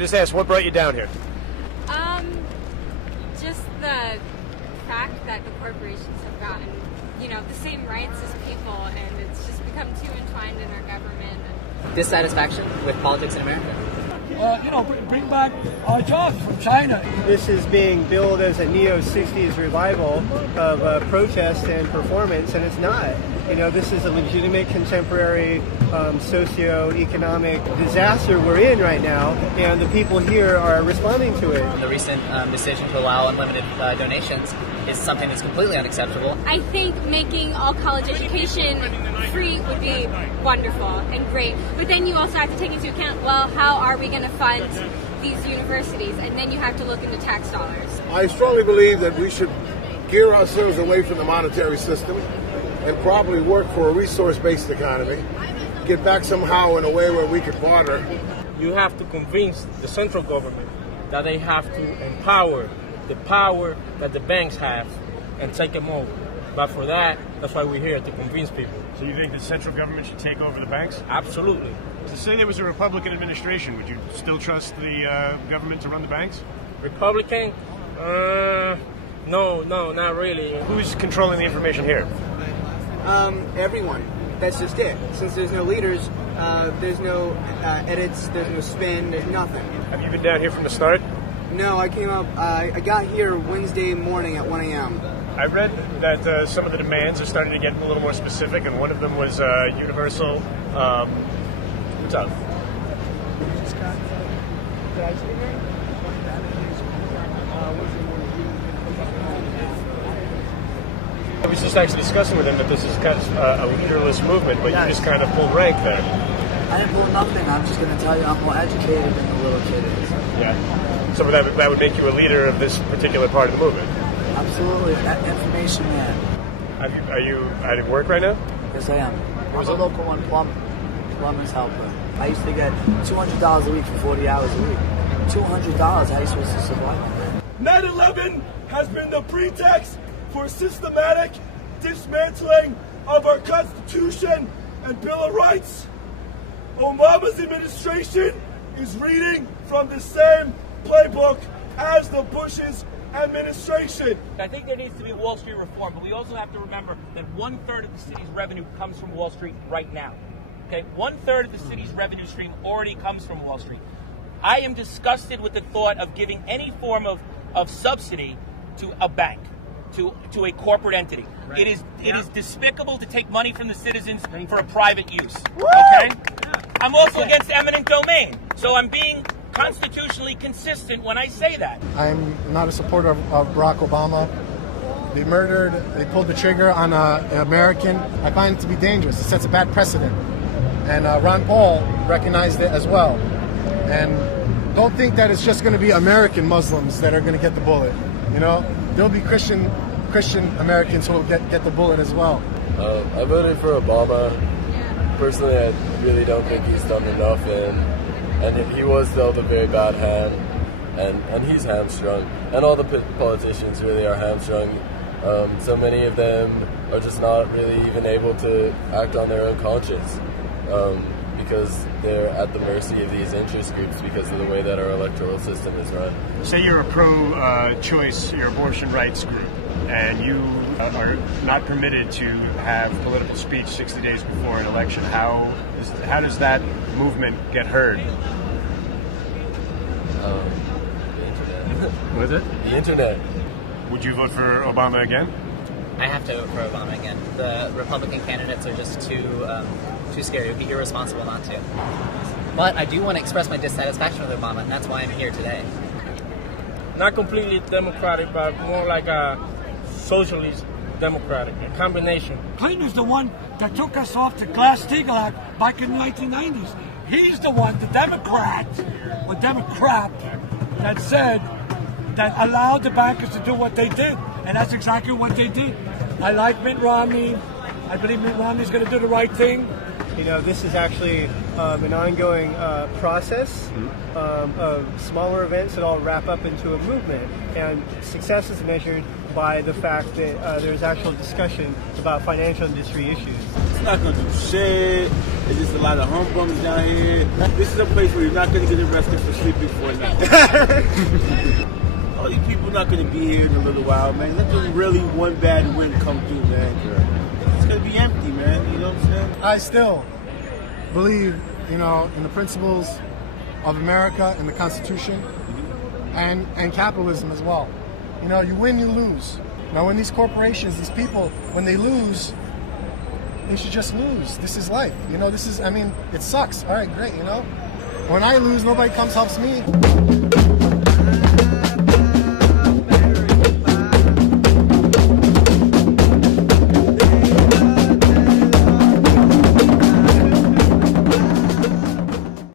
just ask, what brought you down here? Just the fact that the corporations have gotten, the same rights as people, and it's just become too entwined in our government. Dissatisfaction with politics in America. Bring back our jobs from China. This is being billed as a neo-60s revival of protest and performance, and it's not. This is a legitimate contemporary socio-economic disaster we're in right now, and the people here are responding to it. The recent decision to allow unlimited donations is something that's completely unacceptable. I think making all college education free would be wonderful and great, but then you also have to take into account, well, how are we going to fund these universities? And then you have to look into tax dollars. I strongly believe that we should gear ourselves away from the monetary system and probably work for a resource-based economy, get back somehow in a way where we could barter. You have to convince the central government that they have to empower the power that the banks have and take them over. But for that's why we're here, to convince people. So you think the central government should take over the banks? Absolutely. To say there was a Republican administration, would you still trust the government to run the banks? Republican? No, not really. Who's controlling the information here? Everyone. That's just it. Since there's no leaders, there's no edits, there's no spin, there's nothing. Have you been down here from the start? No, I came up, I got here Wednesday morning at 1 a.m. I read that some of the demands are starting to get a little more specific, and one of them was universal. What's up? I was just actually discussing with him that this is kind of a leaderless movement, but you just kind of pulled rank there. I didn't pull nothing. I'm just going to tell you I'm more educated than the little kid is. Yeah. So that would make you a leader of this particular part of the movement? Absolutely. That information man. Are you out of work right now? Yes, I am. I'm a local one, plumber's helper. I used to get $200 a week for 40 hours a week. $200, how are you supposed to survive? 9/11 has been the pretext for systematic dismantling of our Constitution and Bill of Rights. Obama's administration is reading from the same playbook as the Bush's administration. I think there needs to be Wall Street reform, but we also have to remember that 1/3 of the city's revenue comes from Wall Street right now. Okay, 1/3 of the city's revenue stream already comes from Wall Street. I am disgusted with the thought of giving any form of subsidy to a bank, to a corporate entity. Right. It is despicable to take money from the citizens for a private use. Okay? I'm also against eminent domain, so I'm being constitutionally consistent when I say that. I'm not a supporter of Barack Obama. They pulled the trigger on an American. I find it to be dangerous. It sets a bad precedent. And Ron Paul recognized it as well. And don't think that it's just going to be American Muslims that are going to get the bullet. There'll be Christian Americans who will get the bullet as well. I voted for Obama. Personally, I really don't think he's done enough, and he was dealt a very bad hand, and he's hamstrung. And all the politicians really are hamstrung. So many of them are just not really even able to act on their own conscience, because they're at the mercy of these interest groups because of the way that our electoral system is run. Say you're a pro-choice, your abortion rights group, and you are not permitted to have political speech 60 days before an election. How does that movement get heard? The internet. What is it? The internet. Would you vote for Obama again? I have to vote for Obama again. The Republican candidates are just too scary. It would be irresponsible not to. But I do want to express my dissatisfaction with Obama, and that's why I'm here today. Not completely democratic, but more like a socialist democratic, a combination. Clinton is the one that took us off the Glass-Steagall Act back in the 1990s. He's the one, the Democrat, that said, that allowed the bankers to do what they did. And that's exactly what they did. I like Mitt Romney. I believe Mitt Romney's going to do the right thing. This is actually an ongoing process of smaller events that all wrap up into a movement. And success is measured by the fact that there's actual discussion about financial industry issues. It's not going to do shit. There's just a lot of humbugs down here. This is a place where you're not going to get arrested for sleeping for a night. All these people are not going to be here in a little while, man. Let them really one bad wind come through, man. It's going to be empty, man. You know what I'm saying? I still believe, in the principles of America and the Constitution and capitalism as well. You win, you lose. Now, when these corporations, these people, when they lose, they should just lose. This is life. It sucks. All right, great, When I lose, nobody comes helps me.